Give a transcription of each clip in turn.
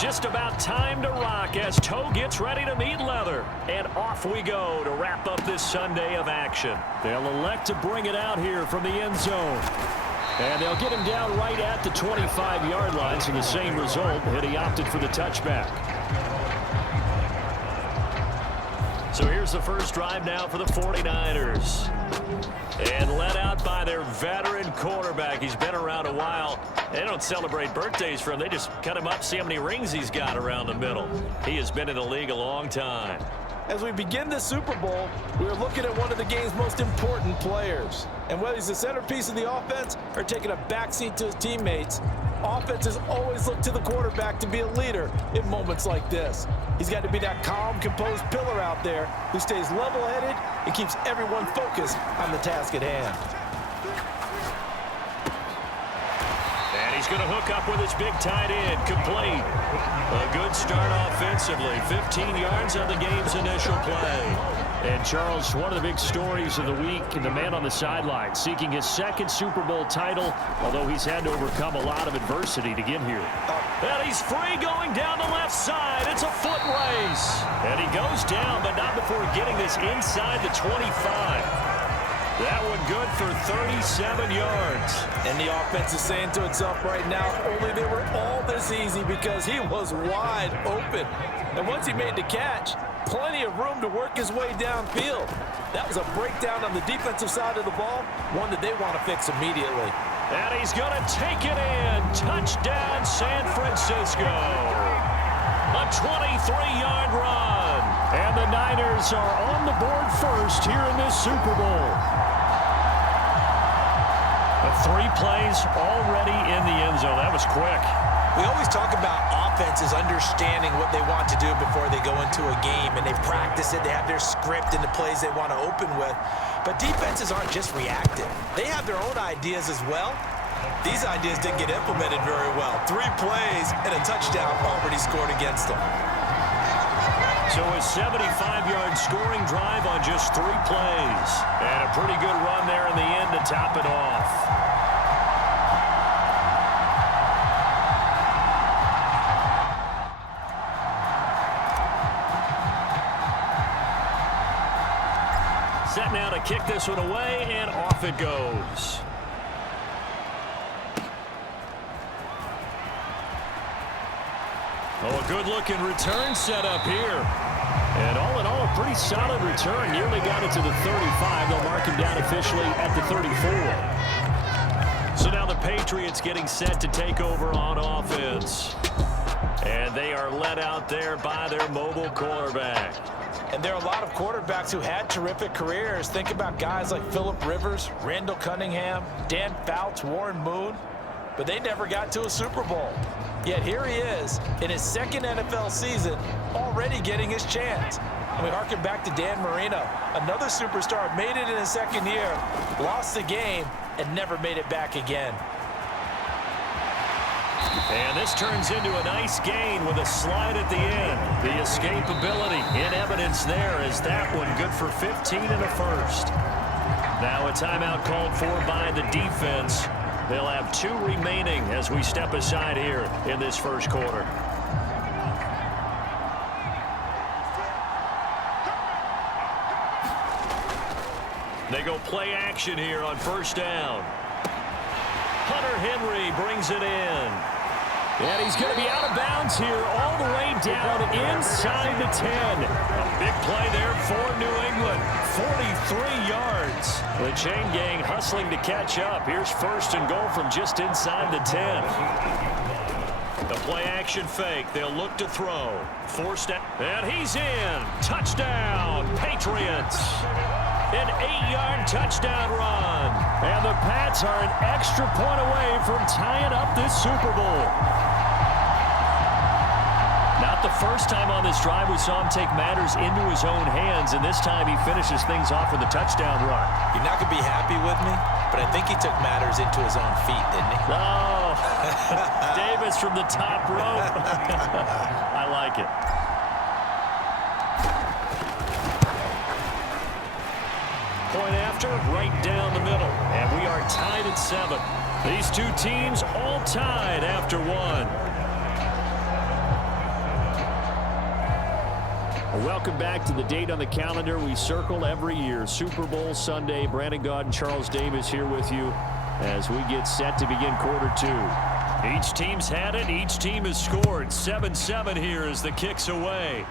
Just about time to rock as toe gets ready to meet leather. And off we go to wrap up this Sunday of action. They'll elect to bring it out here from the end zone. And they'll get him down right at the 25-yard line, so the same result, but he opted for the touchback. So here's the first drive now for the 49ers. And led out by their veteran quarterback. He's been around a while. They don't celebrate birthdays for him. They just cut him up, see how many rings he's got around the middle. He has been in the league a long time. As we begin the Super Bowl, we're looking at one of the game's most important players. And whether he's the centerpiece of the offense or taking a backseat to his teammates, offenses always look to the quarterback to be a leader in moments like this. He's got to be that calm, composed pillar out there who stays level-headed and keeps everyone focused on the task at hand. And he's going to hook up with his big tight end, complete. A good start offensively, 15 yards on the game's initial play. And, Charles, one of the big stories of the week, and the man on the sideline seeking his second Super Bowl title, although he's had to overcome a lot of adversity to get here. And he's free going down the left side. It's a foot race. And he goes down, but not before getting this inside the 25. That one good for 37 yards. And the offense is saying to itself right now, only they were all this easy because he was wide open. And once he made the catch, plenty of room to work his way downfield. That was a breakdown on the defensive side of the ball, one that they want to fix immediately. And he's going to take it in. Touchdown, San Francisco. A 23-yard run. And the Niners are on the board first here in this Super Bowl. 3 plays already in the end zone. That was quick. We always talk about offenses understanding what they want to do before they go into a game, and they practice it. They have their script and the plays they want to open with. But defenses aren't just reactive. They have their own ideas as well. These ideas didn't get implemented very well. 3 plays and a touchdown already scored against them. So a 75-yard scoring drive on just 3 plays. And a pretty good run there in the end to top it off. Set now to kick this one away, and off it goes. Oh, a good-looking return set up here. And all in all, a pretty solid return. Nearly got it to the 35. They'll mark him down officially at the 34. So now the Patriots getting set to take over on offense. And they are led out there by their mobile quarterback. And there are a lot of quarterbacks who had terrific careers. Think about guys like Phillip Rivers, Randall Cunningham, Dan Fouts, Warren Moon. But they never got to a Super Bowl. Yet here he is in his second NFL season, already getting his chance. And we harken back to Dan Marino, another superstar, made it in his second year, lost the game, and never made it back again. And this turns into a nice gain with a slide at the end. The escapability in evidence there is that one good for 15 and a first. Now a timeout called for by the defense. They'll have 2 remaining as we step aside here in this first quarter. They go play action here on first down. Hunter Henry brings it in. And he's going to be out of bounds here all the way down inside the 10. A big play there for New England. 43 yards. The chain gang hustling to catch up. Here's first and goal from just inside the 10. The play action fake. They'll look to throw. Forced out. And he's in. Touchdown, Patriots. An 8-yard touchdown run. And the Pats are an extra point away from tying up this Super Bowl. Not the first time on this drive we saw him take matters into his own hands, and this time he finishes things off with a touchdown run. You're not going to be happy with me, but I think he took matters into his own feet, didn't he? Oh, Davis from the top rope. I like it. Point after, right down the middle. And we are tied at 7. These two teams all tied after 1. Welcome back to the date on the calendar we circle every year. Super Bowl Sunday. Brandon Gaud and Charles Davis here with you as we get set to begin quarter two. Each team's had it. Each team has scored. 7-7 here as the kick's away.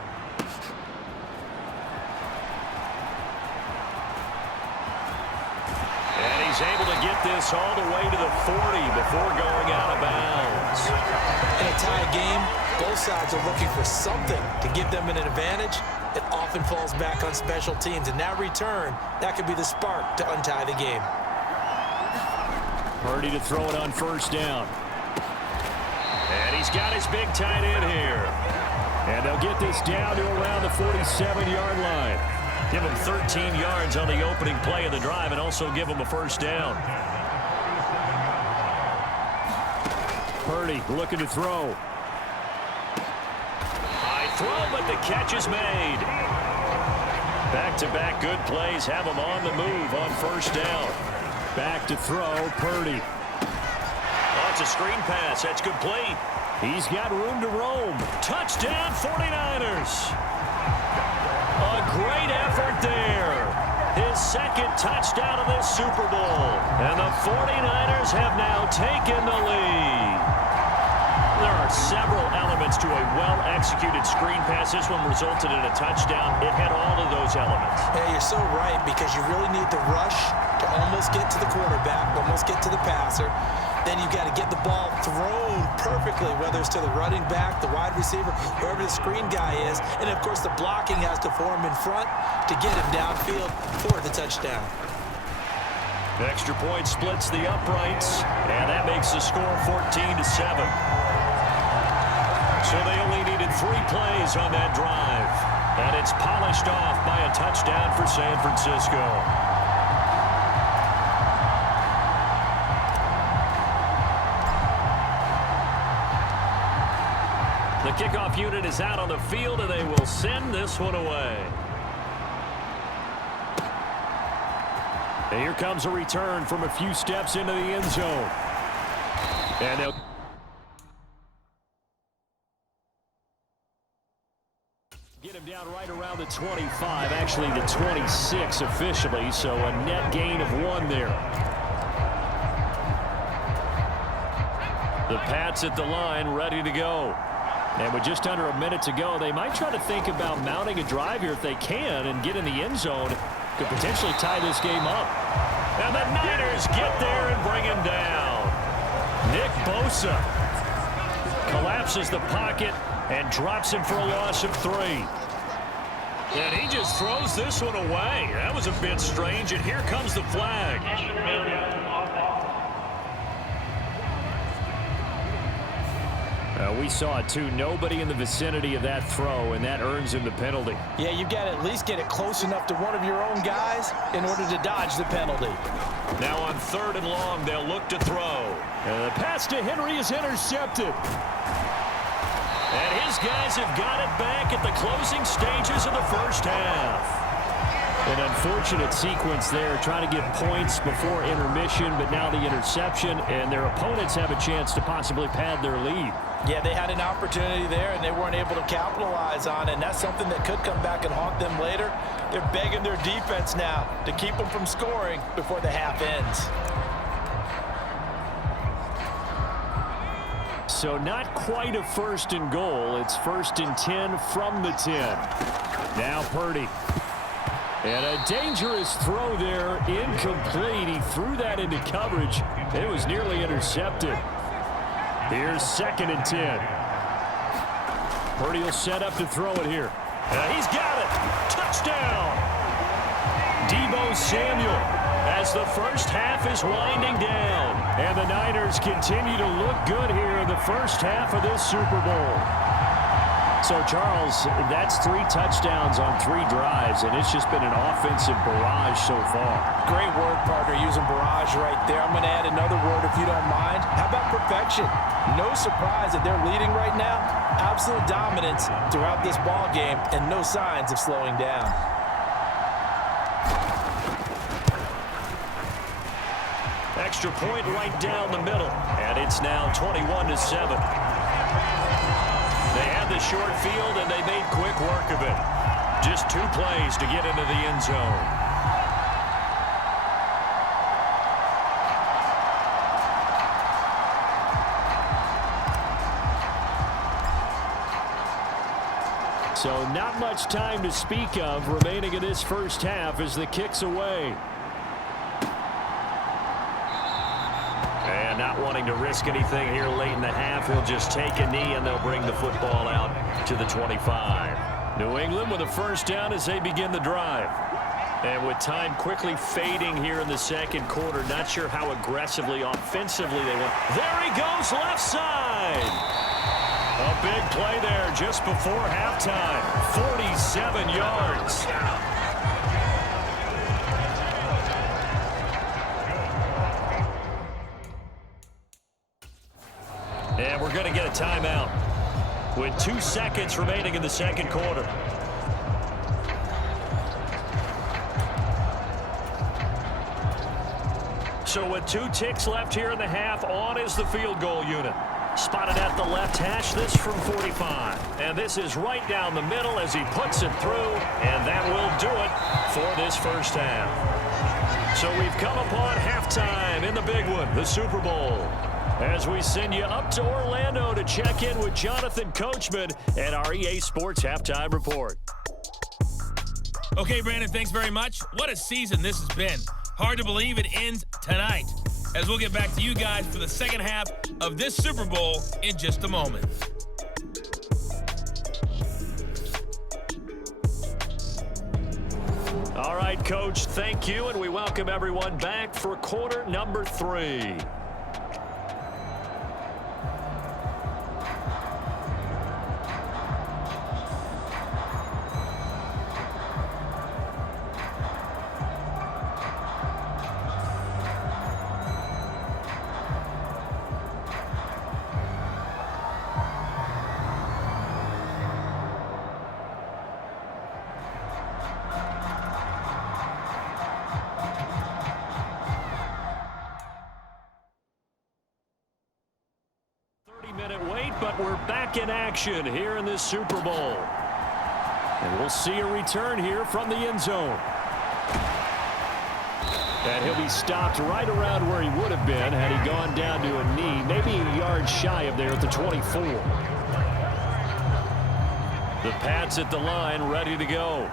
And he's able to get this all the way to the 40 before going out of bounds. In a tie game, both sides are looking for something to give them an advantage. It often falls back on special teams. And that return, that could be the spark to untie the game. Purdy to throw it on first down. And he's got his big tight end here. And they'll get this down to around the 47-yard line. Give him 13 yards on the opening play of the drive and also give him a first down. Purdy looking to throw. High throw, but the catch is made. Back-to-back good plays have him on the move on first down. Back to throw, Purdy. Oh, it's a screen pass. That's complete. He's got room to roam. Touchdown, 49ers. A great effort there. His second touchdown of this Super Bowl. And the 49ers have now taken the lead. There are several elements to a well-executed screen pass. This one resulted in a touchdown. It had all of those elements. Yeah, you're so right, because you really need the rush to almost get to the quarterback, almost get to the passer. Then you've got to get the ball thrown perfectly, whether it's to the running back, the wide receiver, wherever the screen guy is. And, of course, the blocking has to form in front to get him downfield for the touchdown. The extra point splits the uprights, and that makes the score 14-7. So they only needed 3 plays on that drive. And it's polished off by a touchdown for San Francisco. The kickoff unit is out on the field, and they will send this one away. And here comes a return from a few steps into the end zone. And they'll get him down right around the 25, actually the 26 officially, so a net gain of 1 there. The Pats at the line, ready to go. And with just under a minute to go, they might try to think about mounting a drive here if they can and get in the end zone. Could potentially tie this game up. And the Niners get there and bring him down. Nick Bosa collapses the pocket and drops him for a loss of 3. And he just throws this one away. That was a bit strange, and here comes the flag. We saw it too. Nobody in the vicinity of that throw, and that earns him the penalty. Yeah, you've got to at least get it close enough to one of your own guys in order to dodge the penalty. Now on 3rd and long, they'll look to throw. And the pass to Henry is intercepted. And his guys have got it back at the closing stages of the first half. An unfortunate sequence there, trying to get points before intermission, but now the interception, and their opponents have a chance to possibly pad their lead. Yeah, they had an opportunity there, and they weren't able to capitalize on it, and that's something that could come back and haunt them later. They're begging their defense now to keep them from scoring before the half ends. So not quite a 1st and goal. It's 1st and 10 from the 10. Now Purdy. And a dangerous throw there, incomplete. He threw that into coverage. It was nearly intercepted. Here's 2nd and 10. Purdy will set up to throw it here. He's got it. Touchdown. Deebo Samuel as the first half is winding down. And the Niners continue to look good here in the first half of this Super Bowl. So, Charles, that's 3 touchdowns on 3 drives, and it's just been an offensive barrage so far. Great word, partner, using barrage right there. I'm going to add another word if you don't mind. How about perfection? No surprise that they're leading right now. Absolute dominance throughout this ball game, and no signs of slowing down. Extra point right down the middle, and it's now 21-7. They had the short field, and they made quick work of it. Just 2 plays to get into the end zone. So not much time to speak of remaining in this first half as the kick's away. And not wanting to risk anything here late in the half, he'll just take a knee and they'll bring the football out to the 25. New England with a first down as they begin the drive. And with time quickly fading here in the second quarter, not sure how aggressively, offensively they went. There he goes, left side. A big play there just before halftime. 47 yards. And we're going to get a timeout with 2 seconds remaining in the second quarter. So with 2 ticks left here in the half, on is the field goal unit. Spotted at the left hash, this from 45. And this is right down the middle as he puts it through, and that will do it for this first half. So we've come upon halftime in the big one, the Super Bowl. As we send you up to Orlando to check in with Jonathan Coachman and our EA Sports Halftime Report. Okay, Brandon, thanks very much. What a season this has been. Hard to believe it ends tonight, as we'll get back to you guys for the second half of this Super Bowl in just a moment. All right, Coach, thank you, and we welcome everyone back for quarter number 3. But we're back in action here in this Super Bowl. And we'll see a return here from the end zone. And he'll be stopped right around where he would have been had he gone down to a knee, maybe a yard shy of there at the 24. The Pats at the line, ready to go.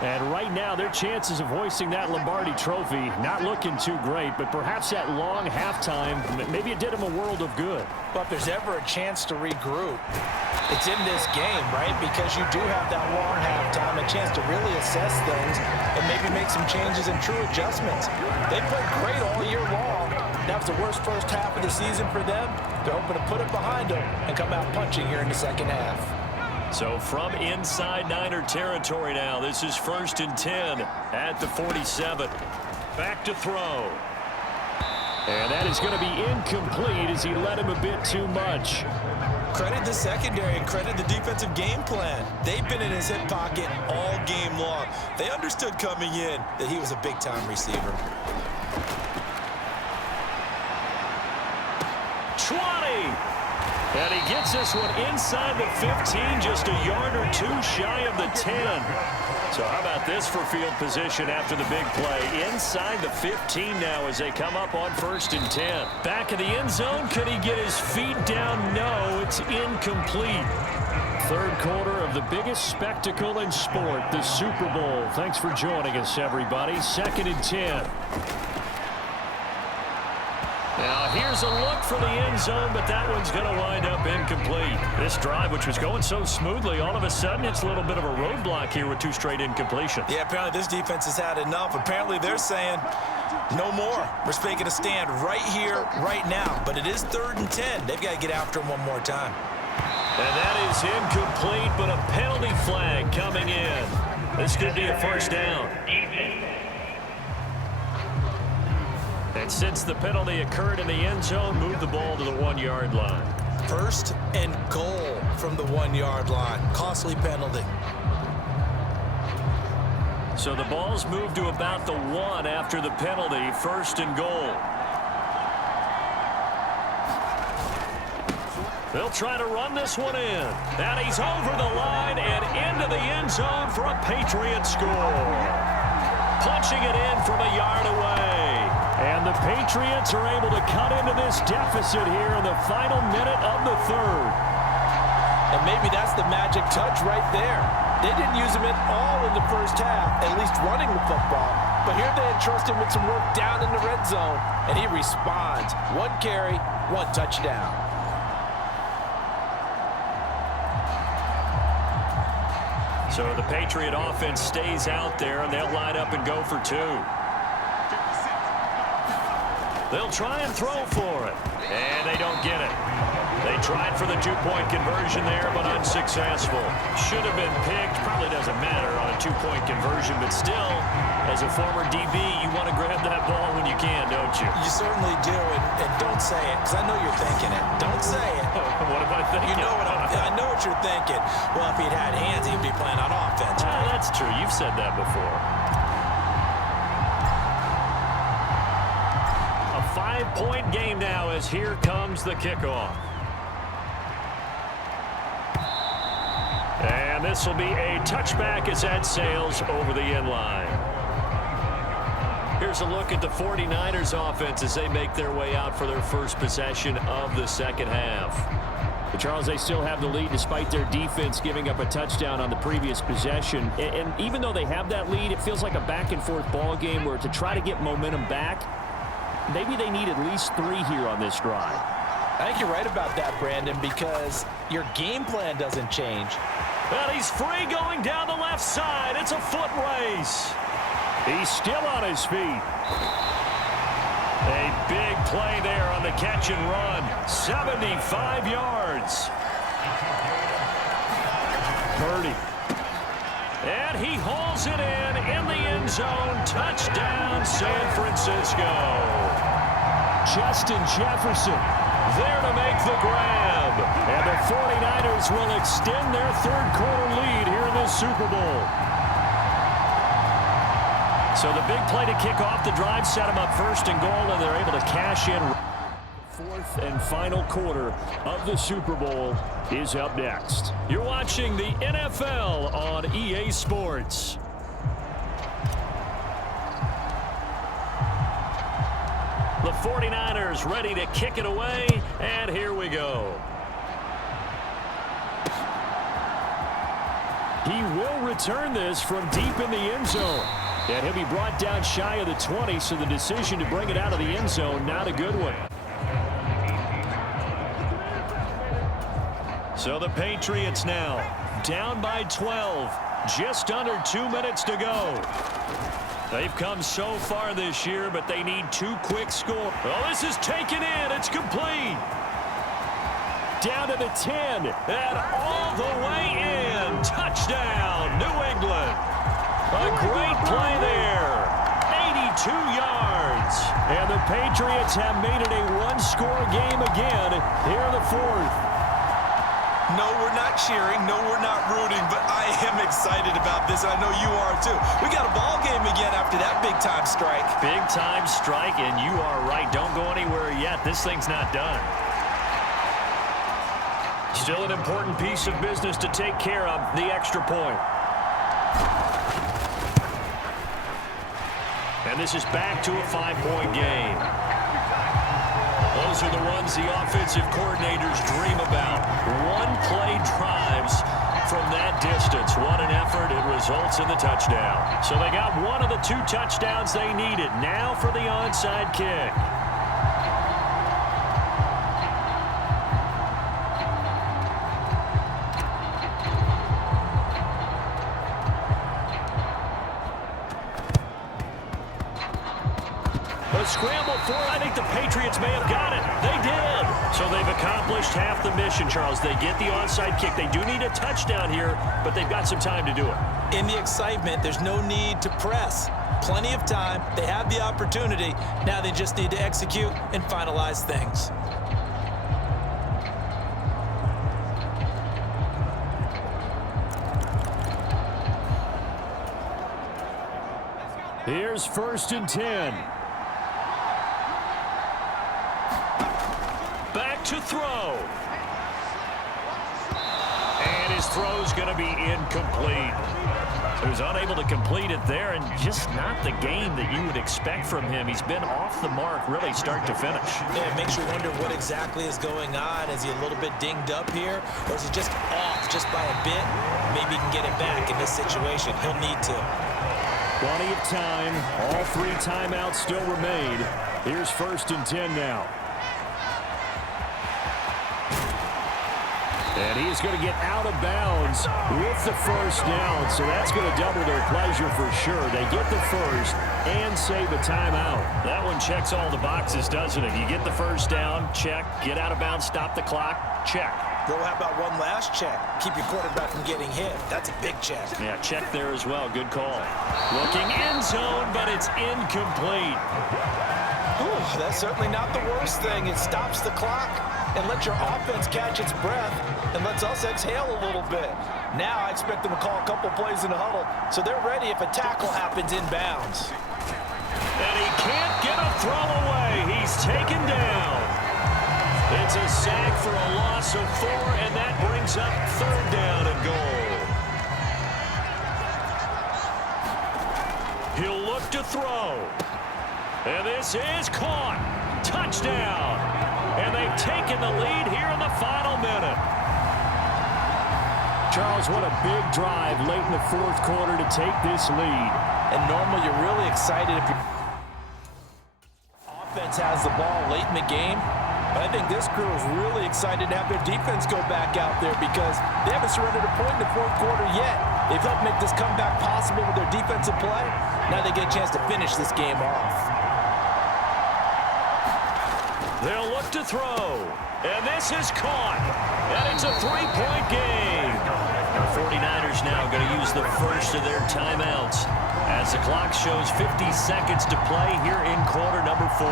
And right now, their chances of hoisting that Lombardi trophy not looking too great, but perhaps that long halftime, maybe it did them a world of good. But if there's ever a chance to regroup, it's in this game, right? Because you do have that long halftime, a chance to really assess things and maybe make some changes and true adjustments. They played great all year long. That was the worst first half of the season for them. They're hoping to put it behind them and come out punching here in the second half. So from inside Niner territory now, this is 1st and 10 at the 47. Back to throw. And that is going to be incomplete as he led him a bit too much. Credit the secondary and credit the defensive game plan. They've been in his hip pocket all game long. They understood coming in that he was a big-time receiver. 20. And he gets this one inside the 15, just a yard or 2 shy of the 10. So how about this for field position after the big play? Inside the 15 now as they come up on 1st and 10. Back in the end zone, could he get his feet down? No, it's incomplete. Third quarter of the biggest spectacle in sport, the Super Bowl. Thanks for joining us, everybody. 2nd and 10. Now, here's a look for the end zone, but that one's going to wind up incomplete. This drive, which was going so smoothly, all of a sudden it's a little bit of a roadblock here with 2 straight incompletions. Yeah, apparently this defense has had enough. Apparently they're saying no more. We're making a stand right here, right now. But it is 3rd and 10. They've got to get after him one more time. And that is incomplete, but a penalty flag coming in. This could be a first down. And since the penalty occurred in the end zone, move the ball to the 1-yard line. 1st and goal from the 1-yard line. Costly penalty. So the ball's moved to about the 1 after the penalty. 1st and goal. They'll try to run this one in. And he's over the line and into the end zone for a Patriot score. Punching it in from a yard away. And the Patriots are able to cut into this deficit here in the final minute of the third. And maybe that's the magic touch right there. They didn't use him at all in the first half, at least running the football. But here they entrust him with some work down in the red zone, and he responds. 1 carry, 1 touchdown. So the Patriot offense stays out there, and they'll line up and go for 2. They'll try and throw for it, and they don't get it. They tried for the 2-point conversion there, but unsuccessful. Should have been picked. Probably doesn't matter on a 2-point conversion, but still, as a former DB, you want to grab that ball when you can, don't you? You certainly do, and don't say it, because I know you're thinking it. Don't say it. What am I thinking? You know I know what you're thinking. Well, if he'd had hands, he'd be playing on offense. Right? That's true. You've said that before. A 5-point game now as here comes the kickoff. And this will be a touchback as that sails over the end line. Here's a look at the 49ers offense as they make their way out for their first possession of the second half. But Charles, they still have the lead despite their defense giving up a touchdown on the previous possession. And even though they have that lead, it feels like a back-and-forth ball game where to try to get momentum back, maybe they need at least 3 here on this drive. I think you're right about that, Brandon, because your game plan doesn't change. And he's free going down the left side. It's a foot race. He's still on his feet. A big play there on the catch and run. 75 yards. Purdy. And he hauls it in the end zone. Touchdown, San Francisco. Justin Jefferson there to make the grab. And the 49ers will extend their third-quarter lead here in the Super Bowl. So the big play to kick off the drive set them up 1st and goal, and they're able to cash in. 4th and final quarter of the Super Bowl is up next. You're watching the NFL on EA Sports. The 49ers ready to kick it away, and here we go. He will return this from deep in the end zone. And he'll be brought down shy of the 20, so the decision to bring it out of the end zone, not a good one. So the Patriots now down by 12. Just under 2 minutes to go. They've come so far this year, but they need 2 quick scores. Oh, this is taken in. It's complete. Down to the 10. And all the way in. Touchdown, New England. A great play there. 82 yards. And the Patriots have made it a 1-score game again here in the 4th. No, we're not cheering. No, we're not rooting. But I am excited about this, and I know you are too. We got a ball game again after that big-time strike. Big-time strike, and you are right. Don't go anywhere yet. This thing's not done. Still an important piece of business to take care of, the extra point. And this is back to a 5-point game. Those are the ones the offensive coordinators dream about. One-play drives from that distance. What an effort. It results in the touchdown. So they got one of the 2 touchdowns they needed. Now for the onside kick. A scramble for it. I think the Patriots may have got it. They did. So they've accomplished half the mission, Charles. They get the onside kick. They do need a touchdown here, but they've got some time to do it. In the excitement, there's no need to press. Plenty of time. They have the opportunity. Now they just need to execute and finalize things. Here's 1st and 10. Back to throw. His throw's going to be incomplete. He was unable to complete it there, and just not the game that you would expect from him. He's been off the mark really start to finish. Yeah, it makes you wonder what exactly is going on. Is he a little bit dinged up here, or is he just off just by a bit? Maybe he can get it back in this situation. He'll need to. Plenty of time. All 3 timeouts still remain. Here's 1st and 10 now. And he is going to get out of bounds with the 1st down, so that's going to double their pleasure for sure. They get the 1st and save a timeout. That one checks all the boxes, doesn't it? You get the 1st down, check. Get out of bounds, stop the clock, check. Well, how about one last check? Keep your quarterback from getting hit. That's a big check. Yeah, check there as well. Good call. Looking end zone, but it's incomplete. Ooh, that's certainly not the worst thing. It stops the clock and lets your offense catch its breath and lets us exhale a little bit. Now I expect them to call a couple plays in the huddle, so they're ready if a tackle happens inbounds. And he can't get a throw away. He's taken down. It's a sack for a loss of 4, and that brings up 3rd down and goal. He'll look to throw. And this is caught. Touchdown. And they've taken the lead here in the final minute. Charles, what a big drive late in the 4th quarter to take this lead. And normally you're really excited if your offense has the ball late in the game. But I think this crew is really excited to have their defense go back out there because they haven't surrendered a point in the 4th quarter yet. They've helped make this comeback possible with their defensive play. Now they get a chance to finish this game off. They'll look to throw. And this is caught. And it's a 3-point game. The 49ers now going to use the 1st of their timeouts as the clock shows 50 seconds to play here in quarter number 4.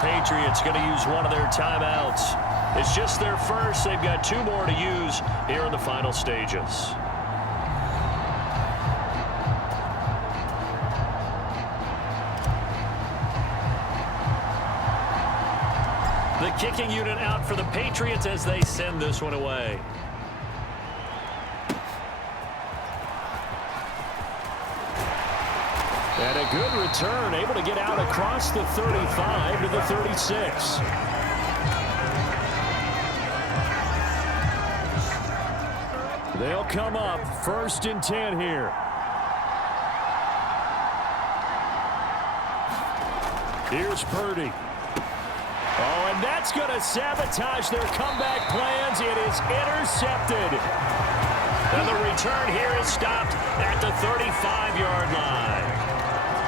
Patriots going to use one of their timeouts. It's just their 1st. They've got 2 more to use here in the final stages. The kicking unit out for the Patriots as they send this one away. And a good return, able to get out across the 35 to the 36. They'll come up 1st and 10 here. Here's Purdy. Oh, and that's going to sabotage their comeback plans. It is intercepted. And the return here is stopped at the 35-yard line.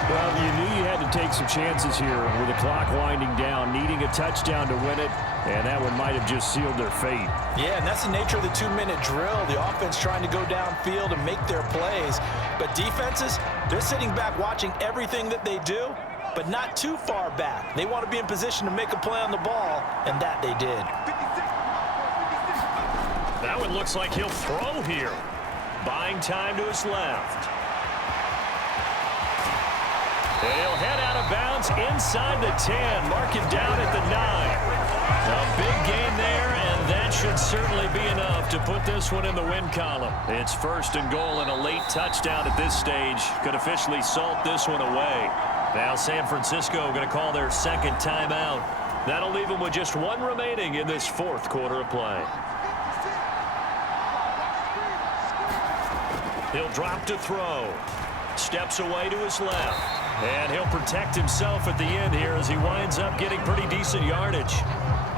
Well, you knew you had to take some chances here with the clock winding down, needing a touchdown to win it, and that one might have just sealed their fate. Yeah, and that's the nature of the 2-minute drill. The offense trying to go downfield and make their plays. But defenses, they're sitting back watching everything that they do, but not too far back. They want to be in position to make a play on the ball, and that they did. That one looks like he'll throw here. Buying time to his left. And he'll head out of bounds inside the 10, marking down at the 9. A big gain there, and that should certainly be enough to put this one in the win column. It's 1st and goal, and a late touchdown at this stage could officially salt this one away. Now San Francisco going to call their 2nd timeout. That'll leave them with just 1 remaining in this 4th quarter of play. He'll drop to throw. Steps away to his left. And he'll protect himself at the end here as he winds up getting pretty decent yardage.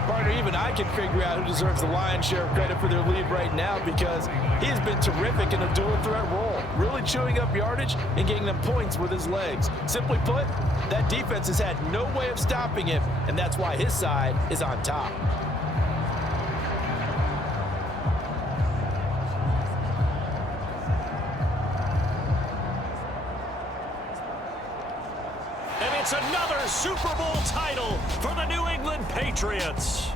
Partner, even I can figure out who deserves the lion's share of credit for their lead right now because he has been terrific in a dual threat role, really chewing up yardage and getting them points with his legs. Simply put, that defense has had no way of stopping him, and that's why his side is on top. It's another Super Bowl title for the New England Patriots.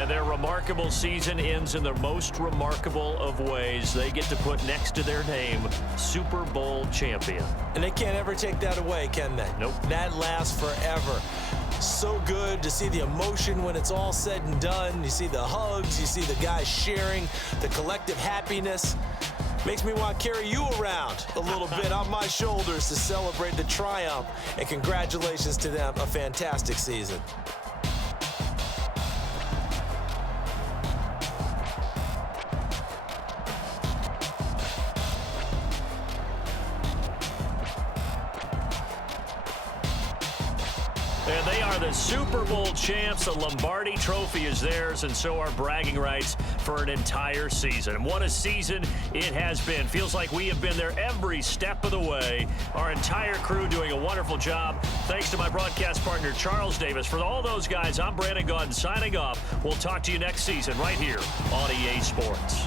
And their remarkable season ends in the most remarkable of ways. They get to put next to their name, Super Bowl champion. And they can't ever take that away, can they? Nope. That lasts forever. So good to see the emotion when it's all said and done. You see the hugs, you see the guys sharing, the collective happiness. Makes me want to carry you around a little bit on my shoulders to celebrate the triumph. And congratulations to them, a fantastic season. And they are the Super Bowl champs. The Lombardi Trophy is theirs, and so are bragging rights for an entire season. And what a season it has been. Feels like we have been there every step of the way. Our entire crew doing a wonderful job. Thanks to my broadcast partner, Charles Davis. For all those guys, I'm Brandon Gaudin signing off. We'll talk to you next season right here on EA Sports.